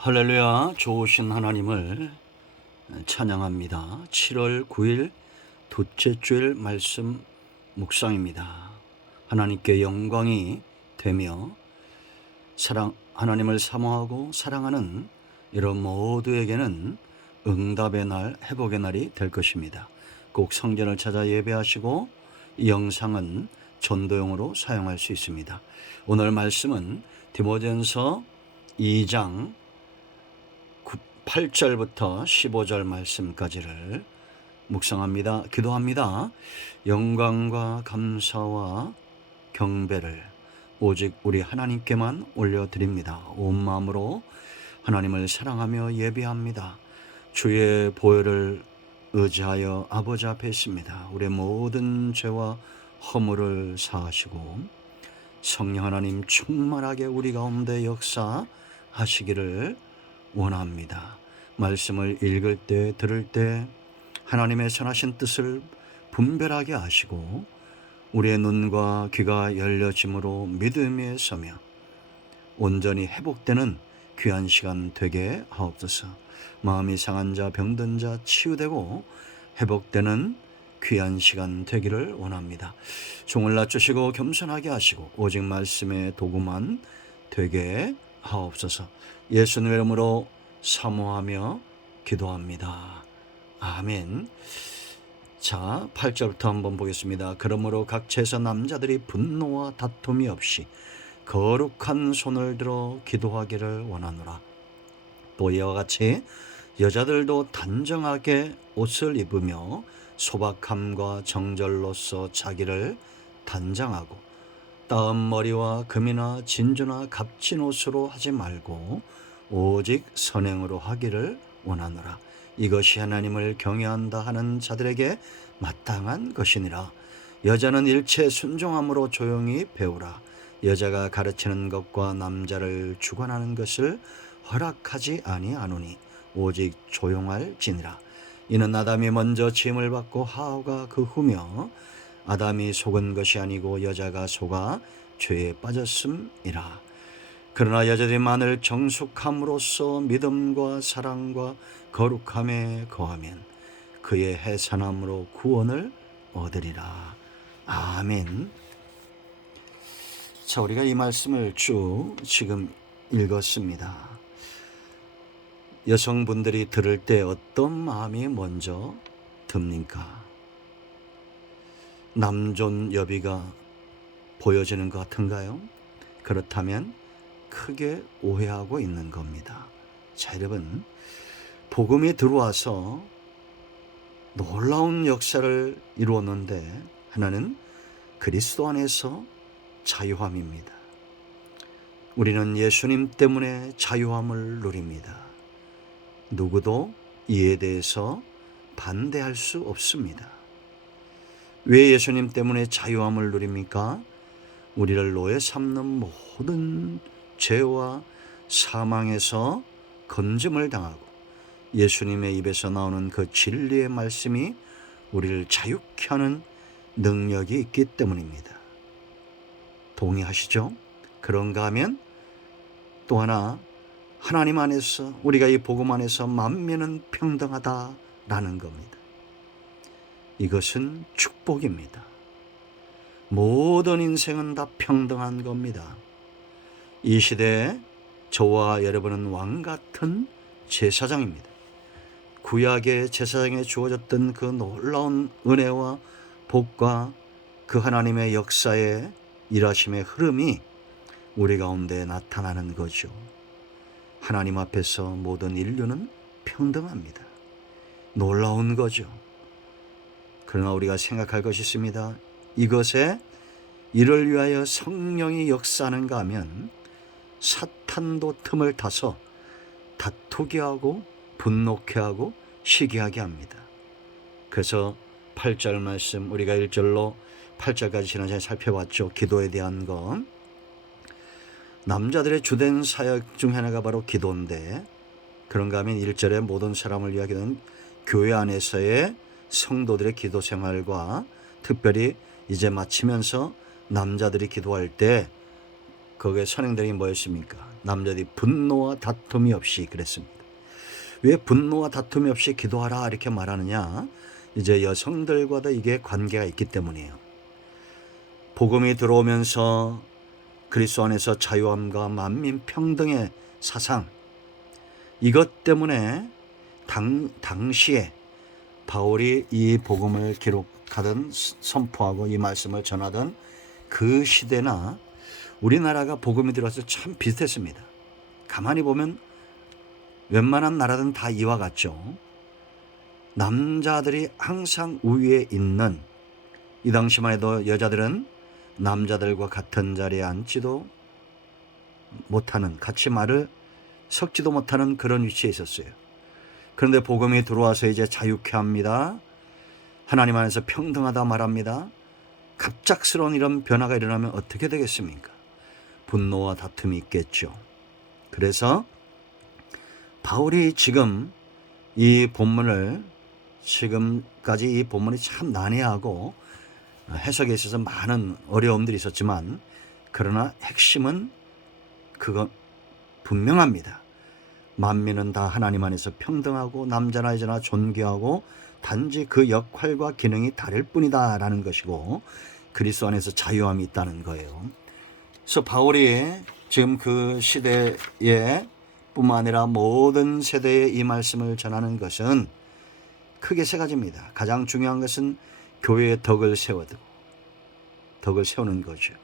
할렐루야. 좋으신 하나님을 찬양합니다. 7월 9일 둘째 주일 말씀 묵상입니다. 하나님께 영광이 되며 하나님을 사모하고 사랑하는 이런 모두에게는 응답의 날, 회복의 날이 될 것입니다. 꼭 성전을 찾아 예배하시고 이 영상은 전도용으로 사용할 수 있습니다. 오늘 말씀은 디모데전서 2장 8절부터 15절 말씀까지를 묵상합니다. 기도합니다. 영광과 감사와 경배를 오직 우리 하나님께만 올려드립니다. 온 마음으로 하나님을 사랑하며 예배합니다. 주의 보혈을 의지하여 아버지 앞에 있습니다. 우리의 모든 죄와 허물을 사하시고 성령 하나님 충만하게 우리 가운데 역사하시기를 원합니다. 말씀을 읽을 때 들을 때 하나님의 선하신 뜻을 분별하게 하시고 우리의 눈과 귀가 열려짐으로 믿음에 서며 온전히 회복되는 귀한 시간 되게 하옵소서. 마음이 상한 자 병든 자 치유되고 회복되는 귀한 시간 되기를 원합니다. 종을 낮추시고 겸손하게 하시고 오직 말씀의 도구만 되게 하옵소서. 예수님의 이름으로 사모하며 기도합니다. 아멘. 자, 8절부터 한번 보겠습니다. 그러므로 각 제사 남자들이 분노와 다툼이 없이 거룩한 손을 들어 기도하기를 원하노라. 또 이와 같이 여자들도 단정하게 옷을 입으며 소박함과 정절로서 자기를 단장하고 따은 머리와 금이나 진주나 값진 옷으로 하지 말고 오직 선행으로 하기를 원하노라. 이것이 하나님을 경외한다 하는 자들에게 마땅한 것이니라. 여자는 일체 순종함으로 조용히 배우라. 여자가 가르치는 것과 남자를 주관하는 것을 허락하지 아니하노니 오직 조용할지니라. 이는 아담이 먼저 지음을 받고 하와가 그 후며 아담이 속은 것이 아니고 여자가 속아 죄에 빠졌음이라. 그러나 여자들이 만일 정숙함으로써 믿음과 사랑과 거룩함에 거하면 그의 해산함으로 구원을 얻으리라. 아멘. 자, 우리가 이 말씀을 쭉 지금 읽었습니다. 여성분들이 들을 때 어떤 마음이 먼저 듭니까? 남존 여비가 보여지는 것 같은가요? 그렇다면 크게 오해하고 있는 겁니다. 자, 여러분, 복음이 들어와서 놀라운 역사를 이루었는데 하나는 그리스도 안에서 자유함입니다. 우리는 예수님 때문에 자유함을 누립니다. 누구도 이에 대해서 반대할 수 없습니다. 왜 예수님 때문에 자유함을 누립니까? 우리를 노예 삼는 모든 죄와 사망에서 건짐을 당하고 예수님의 입에서 나오는 그 진리의 말씀이 우리를 자유케 하는 능력이 있기 때문입니다. 동의하시죠? 그런가 하면 또 하나, 하나님 안에서, 우리가 이 복음 안에서 만민은 평등하다라는 겁니다. 이것은 축복입니다. 모든 인생은 다 평등한 겁니다. 이 시대에 저와 여러분은 왕같은 제사장입니다. 구약의 제사장에 주어졌던 그 놀라운 은혜와 복과 그 하나님의 역사의 일하심의 흐름이 우리 가운데 나타나는 거죠. 하나님 앞에서 모든 인류는 평등합니다. 놀라운 거죠. 그러나 우리가 생각할 것이 있습니다. 이것에 이를 위하여 성령이 역사하는가 하면 사탄도 틈을 타서 다투게 하고 분노케 하고 시기하게 합니다. 그래서 8절 말씀, 우리가 1절로 8절까지 지난 시간에 살펴봤죠. 기도에 대한 것. 남자들의 주된 사역 중 하나가 바로 기도인데, 그런가 하면 1절에 모든 사람을 위하여 기도는 교회 안에서의 성도들의 기도 생활과 특별히 이제 마치면서 남자들이 기도할 때 거기에 선행들이 뭐였습니까? 남자들이 분노와 다툼이 없이 그랬습니다. 왜 분노와 다툼이 없이 기도하라 이렇게 말하느냐? 이제 여성들과도 이게 관계가 있기 때문이에요. 복음이 들어오면서 그리스도 안에서 자유함과 만민 평등의 사상, 이것 때문에 당시에 바울이 이 복음을 기록하던 선포하고 이 말씀을 전하던 그 시대나 우리나라가 복음이 들어와서 참 비슷했습니다. 가만히 보면 웬만한 나라들은 다 이와 같죠. 남자들이 항상 우위에 있는, 이 당시만 해도 여자들은 남자들과 같은 자리에 앉지도 못하는, 같이 말을 섞지도 못하는 그런 위치에 있었어요. 그런데 복음이 들어와서 이제 자유케 합니다. 하나님 안에서 평등하다 말합니다. 갑작스러운 이런 변화가 일어나면 어떻게 되겠습니까? 분노와 다툼이 있겠죠. 그래서 바울이 지금 이 본문을, 지금까지 이 본문이 참 난해하고 해석에 있어서 많은 어려움들이 있었지만, 그러나 핵심은 그건 분명합니다. 만민은 다 하나님 안에서 평등하고 남자나 여자나 존귀하고 단지 그 역할과 기능이 다를 뿐이다 라는 것이고, 그리스도 안에서 자유함이 있다는 거예요. 그래서 바울이 지금 그 시대에 뿐만 아니라 모든 세대에 이 말씀을 전하는 것은 크게 세 가지입니다. 가장 중요한 것은 교회의 덕을 세워두고, 덕을 세우는 거죠.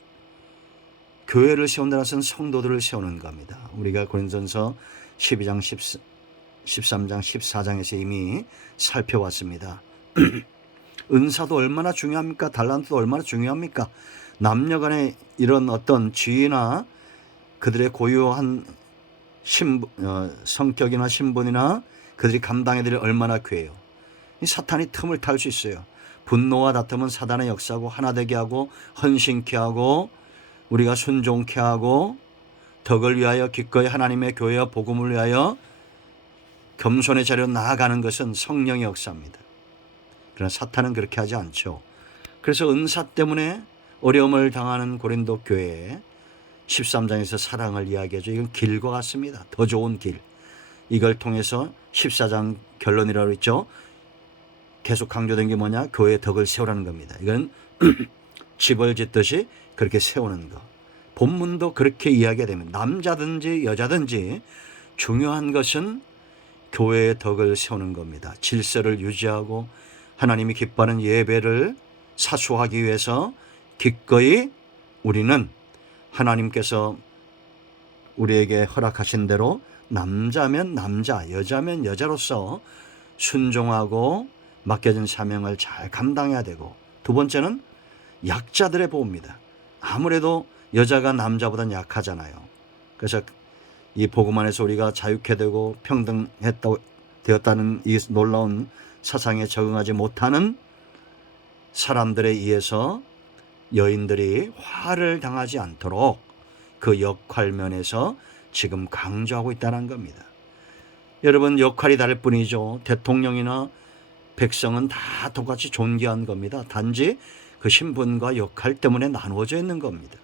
교회를 세운다는 것은 성도들을 세우는 겁니다. 우리가 고린도전서 12장, 13장, 14장에서 이미 살펴봤습니다. 은사도 얼마나 중요합니까? 달란트도 얼마나 중요합니까? 남녀 간의 이런 어떤 지위나 그들의 고유한 성격이나 신분이나 그들이 감당해야 될 얼마나 귀해요. 이 사탄이 틈을 탈 수 있어요. 분노와 다툼은 사단의 역사고, 하나 되게 하고 헌신케 하고 우리가 순종케 하고 덕을 위하여 기꺼이 하나님의 교회와 복음을 위하여 겸손의 자리로 나아가는 것은 성령의 역사입니다. 그러나 사탄은 그렇게 하지 않죠. 그래서 은사 때문에 어려움을 당하는 고린도 교회에 13장에서 사랑을 이야기하죠. 이건 길과 같습니다. 더 좋은 길. 이걸 통해서 14장 결론이라고 했죠. 계속 강조된 게 뭐냐? 교회의 덕을 세우라는 겁니다. 이건 집을 짓듯이 그렇게 세우는 거. 본문도 그렇게 이야기가 되면 남자든지 여자든지 중요한 것은 교회의 덕을 세우는 겁니다. 질서를 유지하고 하나님이 기뻐하는 예배를 사수하기 위해서 기꺼이 우리는 하나님께서 우리에게 허락하신 대로 남자면 남자, 여자면 여자로서 순종하고 맡겨진 사명을 잘 감당해야 되고, 두 번째는 약자들의 보호입니다. 아무래도 여자가 남자보다는 약하잖아요. 그래서 이 복음 안에서 우리가 자유케 되고 되었다는 이 놀라운 사상에 적응하지 못하는 사람들에 의해서 여인들이 화를 당하지 않도록 그 역할 면에서 지금 강조하고 있다는 겁니다. 여러분, 역할이 다를 뿐이죠. 대통령이나 백성은 다 똑같이 존귀한 겁니다. 단지 그 신분과 역할 때문에 나누어져 있는 겁니다.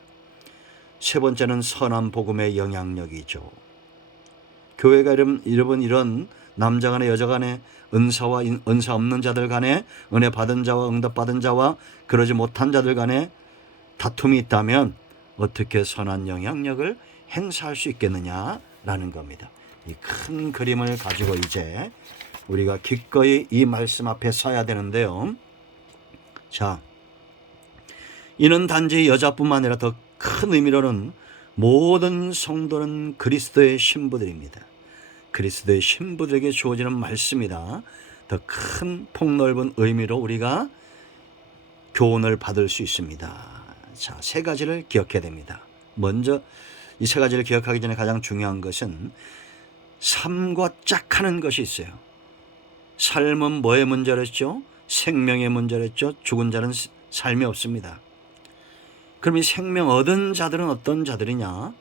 세 번째는 선한 복음의 영향력이죠. 교회가 여러분 이런 남자 간에 여자 간에 은사와 은사 없는 자들 간에 은혜 받은 자와 응답 받은 자와 그러지 못한 자들 간에 다툼이 있다면 어떻게 선한 영향력을 행사할 수 있겠느냐라는 겁니다. 이 큰 그림을 가지고 이제 우리가 기꺼이 이 말씀 앞에 서야 되는데요. 자, 이는 단지 여자뿐만 아니라 더 큰 의미로는 모든 성도는 그리스도의 신부들입니다. 그리스도의 신부들에게 주어지는 말씀이다. 더 큰 폭넓은 의미로 우리가 교훈을 받을 수 있습니다. 자, 세 가지를 기억해야 됩니다. 먼저 이 세 가지를 기억하기 전에 가장 중요한 것은 삶과 짝하는 것이 있어요. 삶은 뭐의 문제랬죠? 생명의 문제랬죠. 죽은 자는 삶이 없습니다. 그럼 이 생명 얻은 자들은 어떤 자들이냐?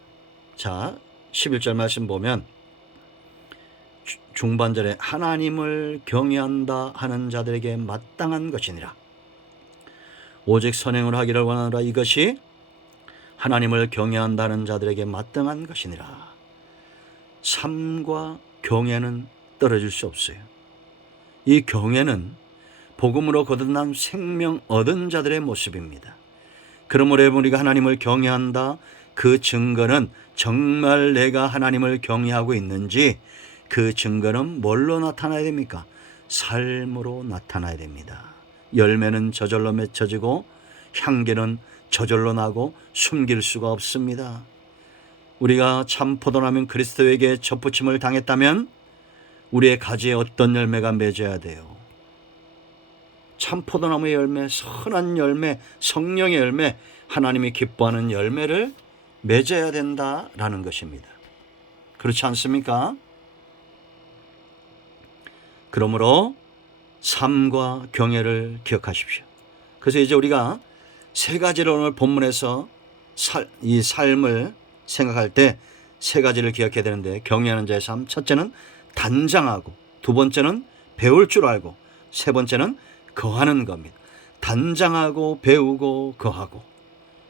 자, 11절 말씀 보면 중반절에 하나님을 경외한다 하는 자들에게 마땅한 것이니라. 오직 선행을 하기를 원하노라. 이것이 하나님을 경외한다는 자들에게 마땅한 것이니라. 삶과 경외는 떨어질 수 없어요. 이 경외는 복음으로 거듭난 생명 얻은 자들의 모습입니다. 그러므로 우리가 하나님을 경외한다, 그 증거는 정말 내가 하나님을 경외하고 있는지, 그 증거는 뭘로 나타나야 됩니까? 삶으로 나타나야 됩니다. 열매는 저절로 맺혀지고 향기는 저절로 나고 숨길 수가 없습니다. 우리가 참 포도나무 그리스도에게 접붙임을 당했다면 우리의 가지에 어떤 열매가 맺어야 돼요? 참 포도나무의 열매, 선한 열매, 성령의 열매, 하나님이 기뻐하는 열매를 맺어야 된다라는 것입니다. 그렇지 않습니까? 그러므로 삶과 경외를 기억하십시오. 그래서 이제 우리가 세 가지를 오늘 본문에서 이 삶을 생각할 때 세 가지를 기억해야 되는데, 경외하는 자의 삶, 첫째는 단장하고, 두 번째는 배울 줄 알고, 세 번째는 거하는 겁니다. 단장하고 배우고 거하고,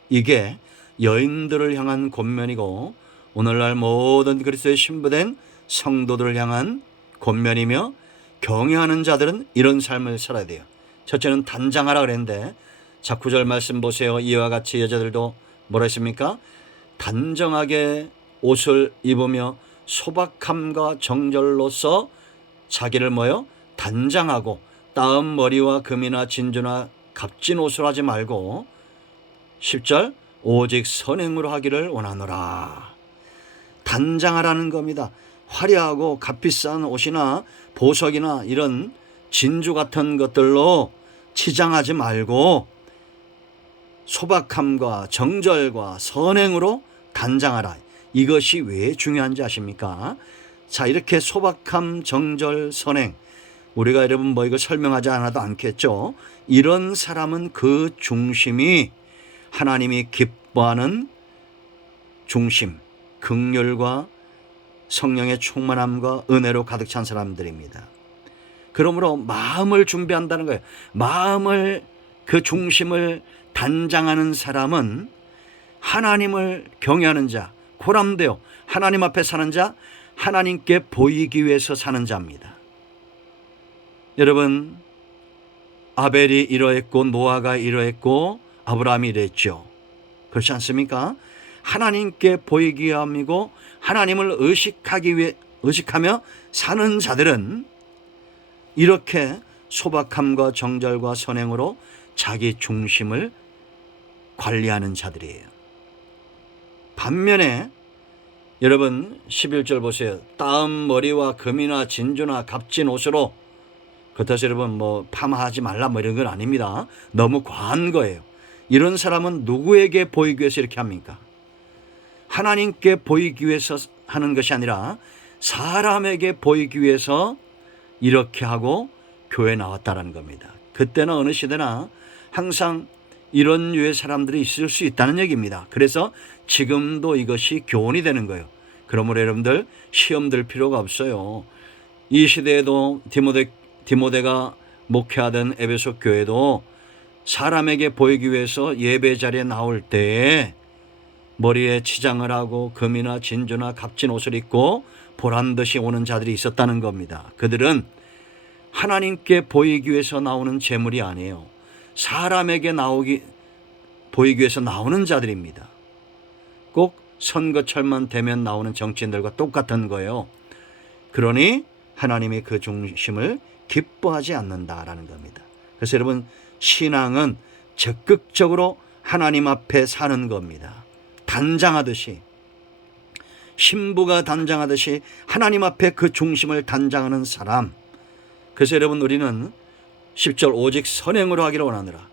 이게 여인들을 향한 권면이고 오늘날 모든 그리스도의 신부된 성도들을 향한 권면이며, 경외하는 자들은 이런 삶을 살아야 돼요. 첫째는 단장하라 그랬는데, 자 9절 말씀 보세요. 이와 같이 여자들도 뭐라 했습니까? 단정하게 옷을 입으며 소박함과 정절로서 자기를 뭐요? 단장하고, 따은 머리와 금이나 진주나 값진 옷을 하지 말고 10절 오직 선행으로 하기를 원하노라. 단장하라는 겁니다. 화려하고 값비싼 옷이나 보석이나 이런 진주 같은 것들로 치장하지 말고 소박함과 정절과 선행으로 단장하라. 이것이 왜 중요한지 아십니까? 자, 이렇게 소박함, 정절, 선행, 우리가 여러분 뭐 이거 설명하지 않아도 않겠죠? 이런 사람은 그 중심이 하나님이 기뻐하는 중심, 긍휼과 성령의 충만함과 은혜로 가득 찬 사람들입니다. 그러므로 마음을 준비한다는 거예요. 마음을, 그 중심을 단장하는 사람은 하나님을 경외하는 자, 고람되어 하나님 앞에 사는 자, 하나님께 보이기 위해서 사는 자입니다. 여러분, 아벨이 이러했고 노아가 이러했고 아브라함이 이랬죠. 그렇지 않습니까? 하나님께 보이기 위함이고 하나님을 의식하며 사는 자들은 이렇게 소박함과 정절과 선행으로 자기 중심을 관리하는 자들이에요. 반면에 여러분 11절 보세요. 따은 머리와 금이나 진주나 값진 옷으로, 그렇다고 여러분 뭐 파마하지 말라 뭐 이런 건 아닙니다. 너무 과한 거예요. 이런 사람은 누구에게 보이기 위해서 이렇게 합니까? 하나님께 보이기 위해서 하는 것이 아니라 사람에게 보이기 위해서 이렇게 하고 교회에 나왔다는 겁니다. 그때나 어느 시대나 항상 이런 류의 사람들이 있을 수 있다는 얘기입니다. 그래서 지금도 이것이 교훈이 되는 거예요. 그러므로 여러분들 시험 들 필요가 없어요. 이 시대에도 디모데가 목회하던 에베소 교회도 사람에게 보이기 위해서 예배 자리에 나올 때에 머리에 치장을 하고 금이나 진주나 값진 옷을 입고 보란듯이 오는 자들이 있었다는 겁니다. 그들은 하나님께 보이기 위해서 나오는 제물이 아니에요. 사람에게 보이기 위해서 나오는 자들입니다. 꼭 선거철만 되면 나오는 정치인들과 똑같은 거예요. 그러니 하나님이 그 중심을 기뻐하지 않는다라는 겁니다. 그래서 여러분, 신앙은 적극적으로 하나님 앞에 사는 겁니다. 단장하듯이, 신부가 단장하듯이 하나님 앞에 그 중심을 단장하는 사람. 그래서 여러분, 우리는 10절 오직 선행으로 하기를 원하노라.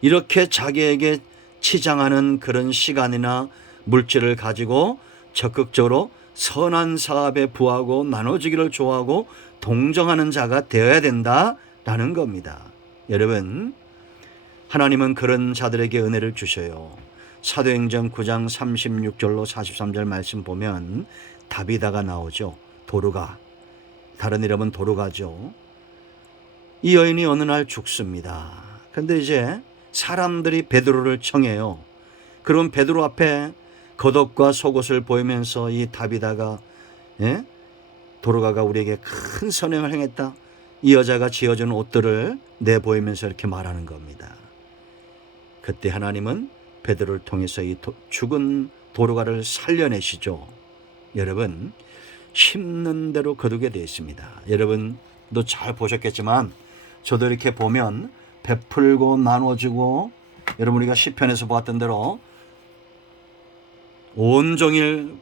이렇게 자기에게 치장하는 그런 시간이나 물질을 가지고 적극적으로 선한 사업에 부하고 나눠주기를 좋아하고 동정하는 자가 되어야 된다라는 겁니다. 여러분, 하나님은 그런 자들에게 은혜를 주셔요. 사도행전 9장 36절로 43절 말씀 보면 다비다가 나오죠. 도르가, 다른 이름은 도르가죠. 이 여인이 어느 날 죽습니다. 그런데 이제 사람들이 베드로를 청해요. 그럼 베드로 앞에 겉옷과 속옷을 보이면서 이 다비다가 도로가가 우리에게 큰 선행을 행했다. 이 여자가 지어준 옷들을 내보이면서 이렇게 말하는 겁니다. 그때 하나님은 베드로를 통해서 이 죽은 도로가를 살려내시죠. 여러분, 심는 대로 거두게 되어 있습니다. 여러분도 잘 보셨겠지만 저도 이렇게 보면 베풀고 나눠주고, 여러분 우리가 시편에서 보았던 대로 온종일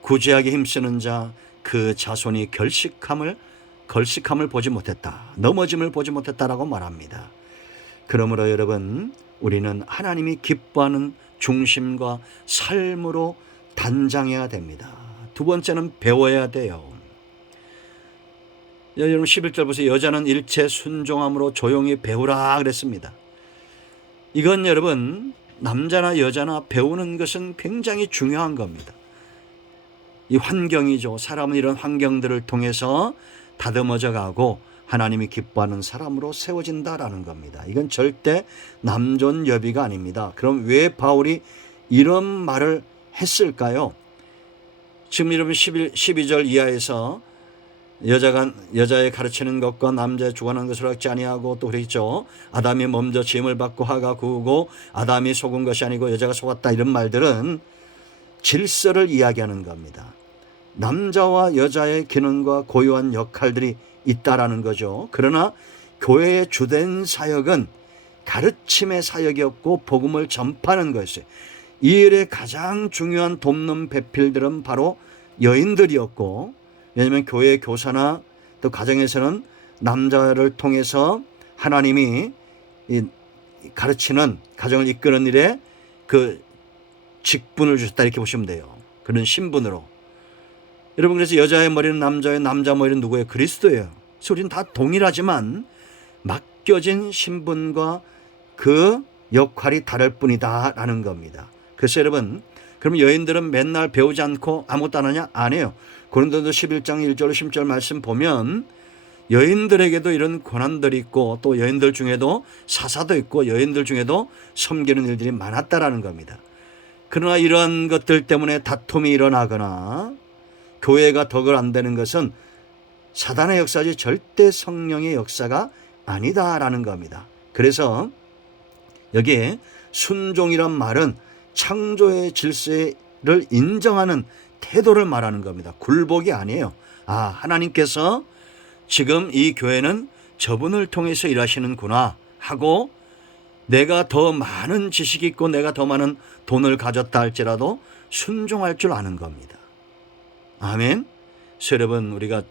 구제하게 힘쓰는 자 그 자손이 결식함을 보지 못했다, 넘어짐을 보지 못했다라고 말합니다. 그러므로 여러분, 우리는 하나님이 기뻐하는 중심과 삶으로 단장해야 됩니다. 두 번째는 배워야 돼요. 여러분 11절 보세요. 여자는 일체 순종함으로 조용히 배우라 그랬습니다. 이건 여러분 남자나 여자나 배우는 것은 굉장히 중요한 겁니다. 이 환경이죠. 사람은 이런 환경들을 통해서 다듬어져 가고 하나님이 기뻐하는 사람으로 세워진다라는 겁니다. 이건 절대 남존여비가 아닙니다. 그럼 왜 바울이 이런 말을 했을까요? 지금 여러분 12절 이하에서 여자의 가르치는 것과 남자의 주관하는 것을 허락지 아니하고, 또 그랬죠. 아담이 먼저 지음을 받고 하가 구우고 아담이 속은 것이 아니고 여자가 속았다, 이런 말들은 질서를 이야기하는 겁니다. 남자와 여자의 기능과 고유한 역할들이 있다라는 거죠. 그러나 교회의 주된 사역은 가르침의 사역이었고 복음을 전파하는 것이었어요. 이 일의 가장 중요한 돕는 배필들은 바로 여인들이었고, 왜냐하면 교회 교사나 또 가정에서는 남자를 통해서 하나님이 가르치는, 가정을 이끄는 일에 그 직분을 주셨다, 이렇게 보시면 돼요. 그런 신분으로. 여러분, 그래서 여자의 머리는 남자의, 남자 머리는 누구예요? 그리스도예요. 그래서 우리는 다 동일하지만 맡겨진 신분과 그 역할이 다를 뿐이다 라는 겁니다. 그래서 여러분, 그럼 여인들은 맨날 배우지 않고 아무것도 안 하냐? 안 해요. 고린도서 11장 1절 10절 말씀 보면 여인들에게도 이런 권한들이 있고, 또 여인들 중에도 사사도 있고 여인들 중에도 섬기는 일들이 많았다라는 겁니다. 그러나 이러한 것들 때문에 다툼이 일어나거나 교회가 덕을 안 되는 것은 사단의 역사지 절대 성령의 역사가 아니다라는 겁니다. 그래서 여기에 순종이란 말은 창조의 질서를 인정하는 태도를 말하는 겁니다. 굴복이 아니에요. 하나님께서 지금 이 교회는 저분을 통해서 일하시는구나 하고, 내가 더 많은 지식이 있고 내가 더 많은 돈을 가졌다 할지라도 순종할 줄 아는 겁니다. 아멘. 여러분, 우리가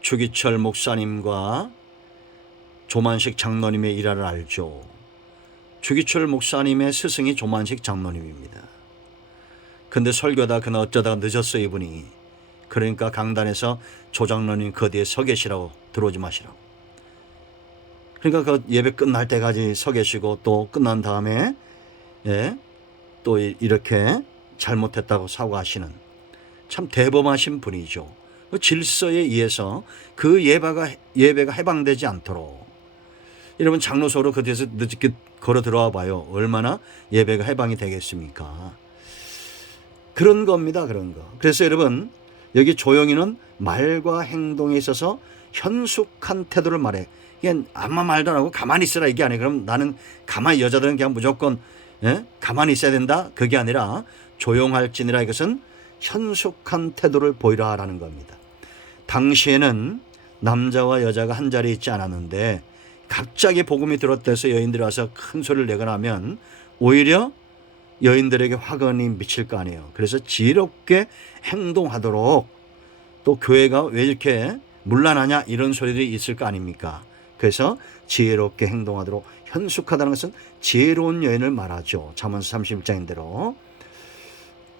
주기철 목사님과 조만식 장로님의 일화를 알죠. 주기철 목사님의 스승이 조만식 장로님입니다. 근데 설교다 그는 어쩌다가 늦었어요, 이분이. 그러니까 강단에서 조 장로님 그 뒤에 서 계시라고, 들어오지 마시라고. 그러니까 그 예배 끝날 때까지 서 계시고, 또 끝난 다음에 또 이렇게 잘못했다고 사과하시는 참 대범하신 분이죠. 그 질서에 의해서 그 예배가 해방되지 않도록. 여러분, 장로소로 그 뒤에서 늦게 걸어 들어와 봐요. 얼마나 예배가 해방이 되겠습니까? 그런 겁니다. 그런 거. 그래서 여러분, 여기 조용히는 말과 행동에 있어서 현숙한 태도를 말해. 이게 아무 말도 안 하고 가만히 있으라, 이게 아니에요. 그럼 나는 가만히, 여자들은 그냥 무조건 가만히 있어야 된다, 그게 아니라 조용할지니라, 이것은 현숙한 태도를 보이라라는 겁니다. 당시에는 남자와 여자가 한 자리에 있지 않았는데 갑자기 복음이 들었다 해서 여인들이 와서 큰 소리를 내거나 하면 오히려 여인들에게 화근이 미칠 거 아니에요. 그래서 지혜롭게 행동하도록, 또 교회가 왜 이렇게 문란하냐 이런 소리들이 있을 거 아닙니까? 그래서 지혜롭게 행동하도록, 현숙하다는 것은 지혜로운 여인을 말하죠. 잠언서 31장인대로.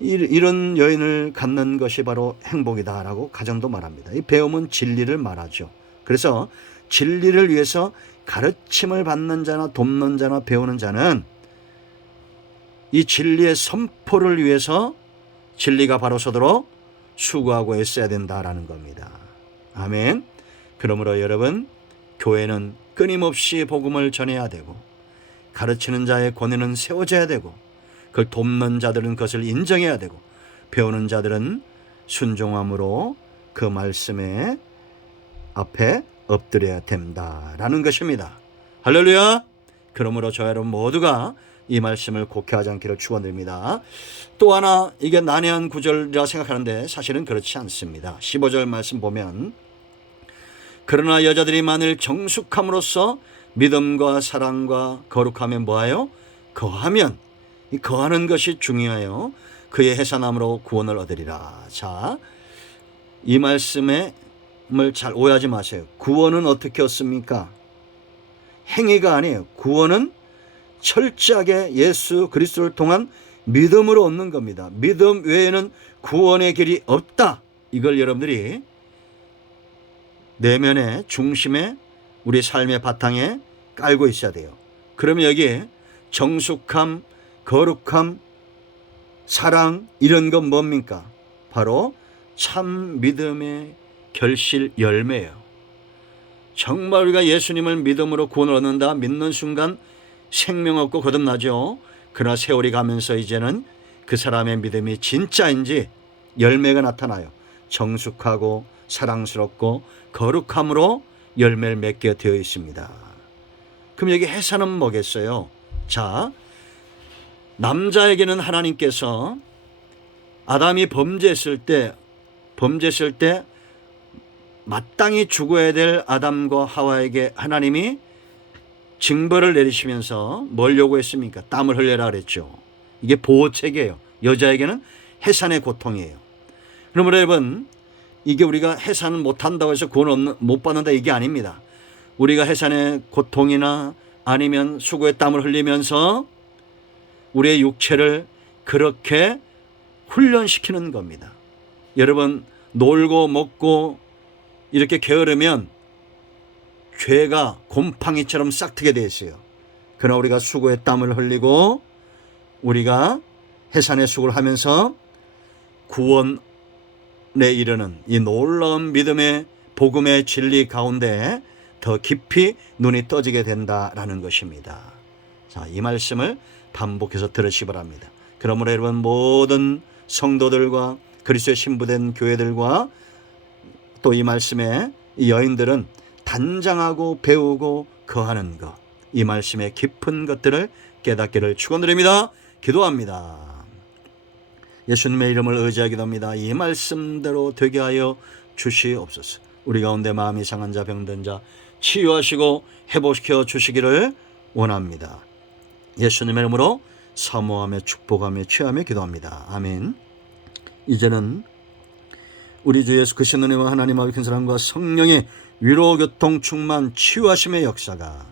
이런 여인을 갖는 것이 바로 행복이다라고 가정도 말합니다. 이 배움은 진리를 말하죠. 그래서 진리를 위해서 가르침을 받는 자나 돕는 자나 배우는 자는 이 진리의 선포를 위해서 진리가 바로 서도록 수고하고 애써야 된다라는 겁니다. 아멘. 그러므로 여러분, 교회는 끊임없이 복음을 전해야 되고, 가르치는 자의 권위는 세워져야 되고, 그걸 돕는 자들은 그것을 인정해야 되고, 배우는 자들은 순종함으로 그 말씀에 앞에 엎드려야 된다라는 것입니다. 할렐루야. 그러므로 저 여러분 모두가 이 말씀을 곡해하지 않기를 축원드립니다. 또 하나, 이게 난해한 구절이라 생각하는데 사실은 그렇지 않습니다. 15절 말씀 보면, 그러나 여자들이 만일 정숙함으로써 믿음과 사랑과 거룩함에 뭐하여? 거하면, 이 거하는 것이 중요해요. 그의 해산함으로 구원을 얻으리라. 자, 이 말씀을 잘 오해하지 마세요. 구원은 어떻게 얻습니까? 행위가 아니에요. 구원은 철저하게 예수 그리스도를 통한 믿음으로 얻는 겁니다. 믿음 외에는 구원의 길이 없다. 이걸 여러분들이 내면의 중심에, 우리 삶의 바탕에 깔고 있어야 돼요. 그러면 여기에 정숙함, 거룩함, 사랑, 이런 건 뭡니까? 바로 참 믿음의 결실 열매예요. 정말 우리가 예수님을 믿음으로 구원을 얻는다 믿는 순간 생명 얻고 거듭나죠. 그러나 세월이 가면서 이제는 그 사람의 믿음이 진짜인지 열매가 나타나요. 정숙하고 사랑스럽고 거룩함으로 열매를 맺게 되어 있습니다. 그럼 여기 해산은 뭐겠어요? 자, 남자에게는 하나님께서 아담이 범죄했을 때 마땅히 죽어야 될 아담과 하와에게 하나님이 징벌을 내리시면서 뭘 요구했습니까? 땀을 흘려라 그랬죠. 이게 보호책이에요. 여자에게는 해산의 고통이에요. 그러므로 여러분, 이게 우리가 해산을 못한다고 해서 구원 못 받는다 이게 아닙니다. 우리가 해산의 고통이나 아니면 수고의 땀을 흘리면서 우리의 육체를 그렇게 훈련시키는 겁니다. 여러분, 놀고 먹고 이렇게 게으르면 죄가 곰팡이처럼 싹트게 되어 있어요. 그러나 우리가 수고의 땀을 흘리고 우리가 해산의 수고를 하면서 구원에 이르는 이 놀라운 믿음의 복음의 진리 가운데 더 깊이 눈이 떠지게 된다라는 것입니다. 자, 이 말씀을 반복해서 들으시기 바랍니다. 그러므로 여러분, 모든 성도들과 그리스도의 신부된 교회들과 또 이 말씀에 이 여인들은 단장하고 배우고 거하는 것, 이 말씀의 깊은 것들을 깨닫기를 축원드립니다. 기도합니다. 예수님의 이름을 의지하기도 합니다. 이 말씀대로 되게 하여 주시옵소서. 우리 가운데 마음이 상한 자, 병든 자 치유하시고 회복시켜 주시기를 원합니다. 예수님의 이름으로 사모하며 축복하며 취하며 기도합니다. 아멘. 이제는 우리 주 예수 그리스도의 은혜와 하나님 아버지 큰 사랑과 성령의 위로 교통 충만 치유하심의 역사가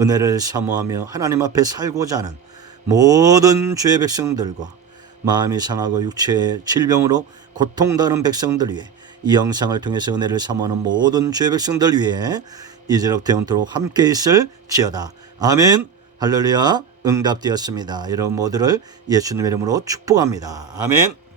은혜를 사모하며 하나님 앞에 살고자 하는 모든 주의 백성들과 마음이 상하고 육체의 질병으로 고통당하는 백성들 위해, 이 영상을 통해서 은혜를 사모하는 모든 주의 백성들 위해 이제로부터 영원토록 함께 있을지어다. 아멘. 할렐루야. 응답되었습니다. 여러분 모두를 예수님의 이름으로 축복합니다. 아멘.